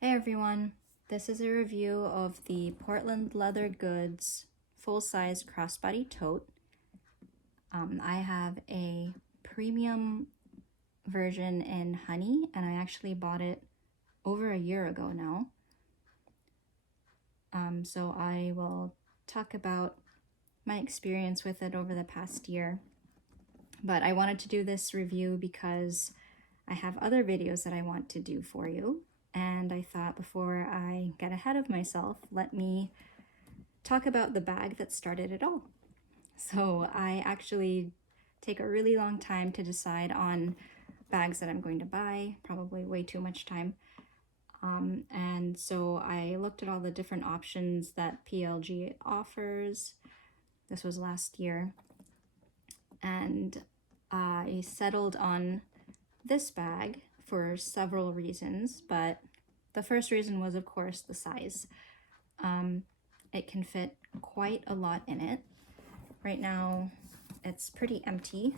Hey everyone, this is a review of the Portland Leather Goods full-size crossbody tote. I have a premium version in honey, and I actually bought it over a year ago now. So I will talk about my experience with it over the past year. But I wanted to do this review because I have other videos that I want to do for you. And I thought before I get ahead of myself, let me talk about the bag that started it all. So I actually take a really long time to decide on bags that I'm going to buy, probably way too much time. And so I looked at all the different options that PLG offers. This was last year. And I settled on this bag for several reasons, but the first reason was, of course, the size. It can fit quite a lot in it. Right now, it's pretty empty,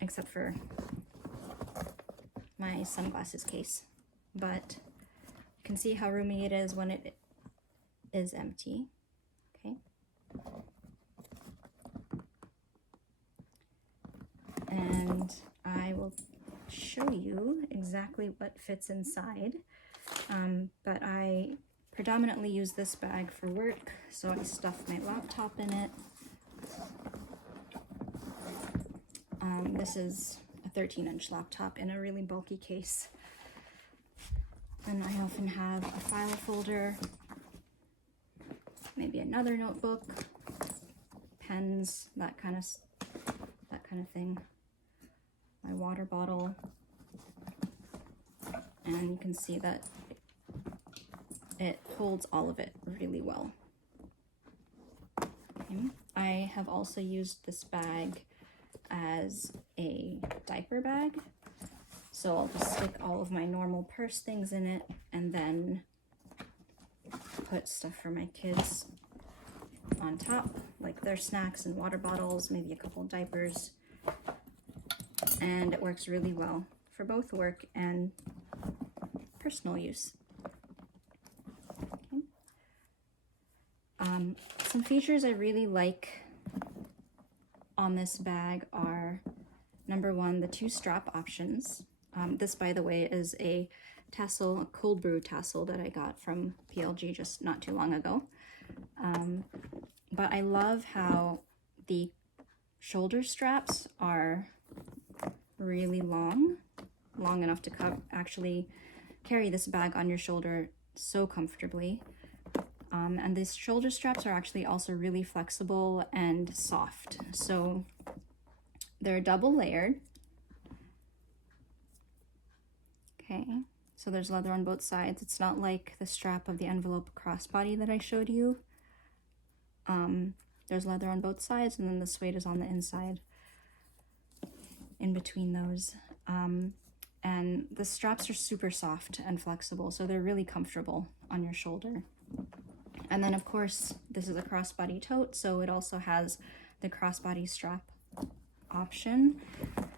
except for my sunglasses case, but you can see how roomy it is when it is empty. Okay. And I will show you exactly what fits inside, but I predominantly use this bag for work, so I stuff my laptop in it. This is a 13-inch laptop in a really bulky case, and I often have a file folder, maybe another notebook, pens, that kind of thing, my water bottle, and you can see that it holds all of it really well. Okay. I have also used this bag as a diaper bag, so I'll just stick all of my normal purse things in it and then put stuff for my kids on top, like their snacks and water bottles, maybe a couple diapers, and it works really well for both work and personal use. Okay. Some features I really like on this bag are, number one, the 2 strap options. This, by the way, is a tassel, a cold brew tassel that I got from PLG just not too long ago. But I love how the shoulder straps are really long enough to actually carry this bag on your shoulder so comfortably. And these shoulder straps are actually also really flexible and soft. So they're double layered. Okay, so there's leather on both sides. It's not like the strap of the envelope crossbody that I showed you. There's leather on both sides, and then the suede is on the inside in between those. And the straps are super soft and flexible, so they're really comfortable on your shoulder. And then, of course, this is a crossbody tote, so it also has the crossbody strap option.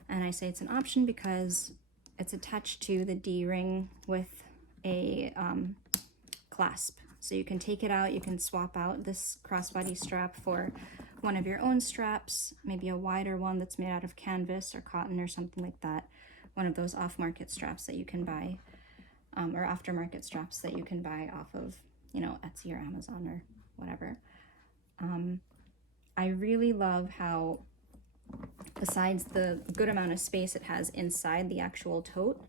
And I say it's an option because it's attached to the D-ring with a clasp. So you can take it out, you can swap out this crossbody strap for one of your own straps, maybe a wider one that's made out of canvas or cotton or something like that. One of those off-market straps that you can buy, or aftermarket straps that you can buy off of, you know, Etsy or Amazon or whatever. I really love how, besides the good amount of space it has inside the actual tote,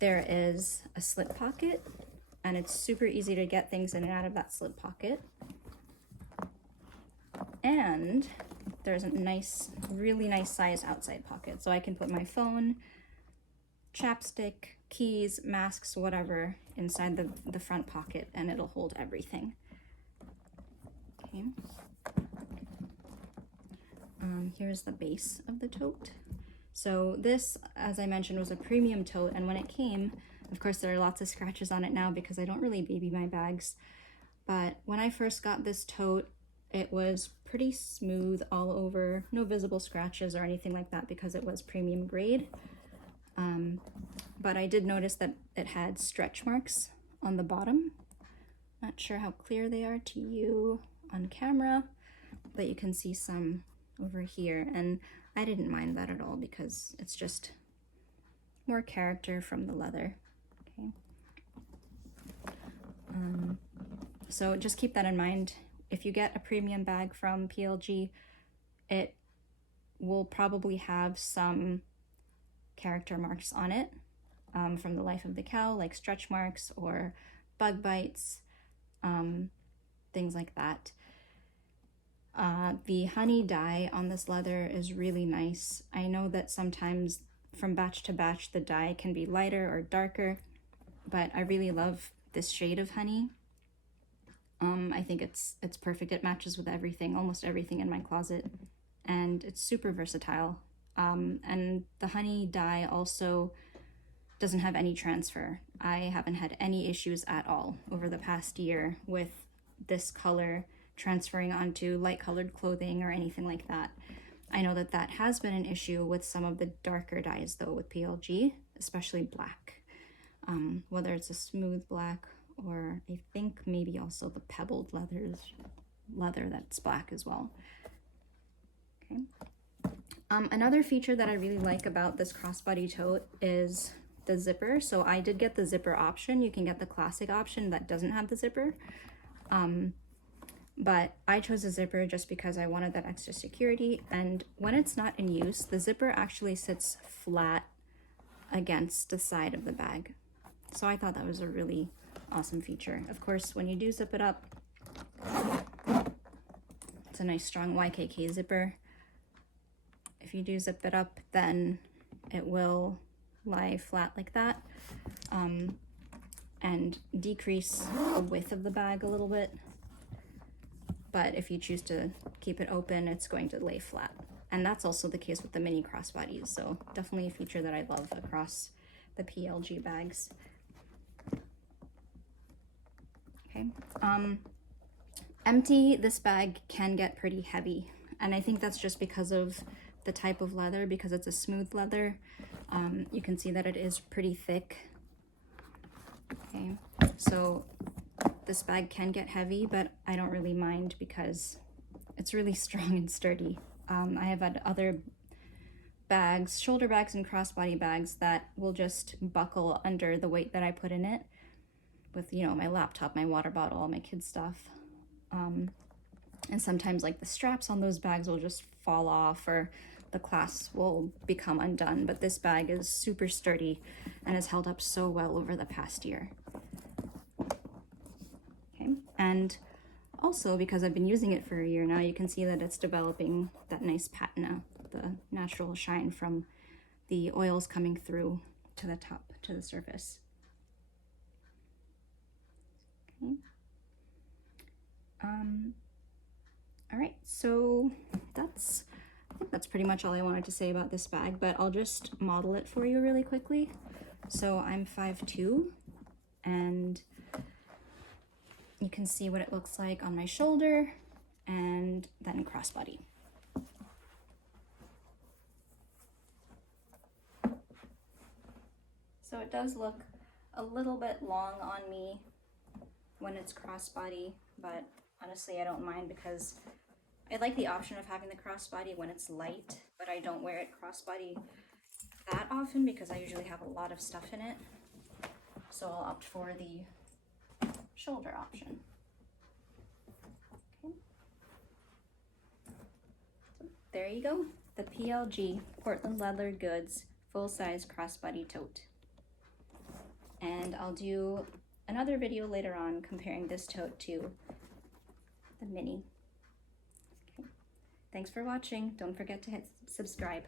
there is a slip pocket, and it's super easy to get things in and out of that slip pocket. And there's a nice, really nice size outside pocket, so I can put my phone, chapstick, keys, masks, whatever, inside the front pocket, and it'll hold everything. Okay. Here's the base of the tote. So this, as I mentioned, was a premium tote, and when it came, of course, there are lots of scratches on it now because I don't really baby my bags, but when I first got this tote, it was pretty smooth all over, no visible scratches or anything like that because it was premium grade. But I did notice that it had stretch marks on the bottom. Not sure how clear they are to you on camera, but you can see some over here, and I didn't mind that at all because it's just more character from the leather. Okay. So just keep that in mind. If you get a premium bag from PLG, it will probably have some character marks on it from the life of the cow, like stretch marks or bug bites, things like that. The honey dye on this leather is really nice. I know that sometimes from batch to batch the dye can be lighter or darker, but I really love this shade of honey. I think it's perfect. It matches with everything, almost everything in my closet, and it's super versatile. And the honey dye also doesn't have any transfer. I haven't had any issues at all over the past year with this color transferring onto light colored clothing or anything like that. I know that that has been an issue with some of the darker dyes though with PLG, especially black. Whether it's a smooth black or I think maybe also the pebbled leather that's black as well. Okay. Another feature that I really like about this crossbody tote is the zipper. So I did get the zipper option. You can get the classic option that doesn't have the zipper. But I chose a zipper just because I wanted that extra security. And when it's not in use, the zipper actually sits flat against the side of the bag. So I thought that was a really awesome feature. Of course, when you do zip it up, it's a nice strong YKK zipper. If you do zip it up, then it will lie flat like that, and decrease the width of the bag a little bit. But if you choose to keep it open, it's going to lay flat. And that's also the case with the mini crossbodies. So definitely a feature that I love across the PLG bags. Okay. Empty, this bag can get pretty heavy. And I think that's just because of the type of leather, because it's a smooth leather. You can see that it is pretty thick. Okay, so this bag can get heavy, but I don't really mind because it's really strong and sturdy. I have had other bags, shoulder bags and crossbody bags that will just buckle under the weight that I put in it with, you know, my laptop, my water bottle, all my kids' stuff. And sometimes like the straps on those bags will just fall off or the clasps will become undone, but this bag is super sturdy and has held up so well over the past year. Okay, and also because I've been using it for a year now, you can see that it's developing that nice patina, the natural shine from the oils coming through to the top, to the surface. Okay. All right, so I think that's pretty much all I wanted to say about this bag, but I'll just model it for you really quickly. So I'm 5'2", and you can see what it looks like on my shoulder and then crossbody. So it does look a little bit long on me when it's crossbody, but honestly I don't mind because I like the option of having the crossbody when it's light, but I don't wear it crossbody that often because I usually have a lot of stuff in it. So I'll opt for the shoulder option. Okay. So there you go, the PLG Portland Leather Goods full-size crossbody tote. And I'll do another video later on comparing this tote to the mini. Okay. Thanks for watching. Don't forget to hit subscribe.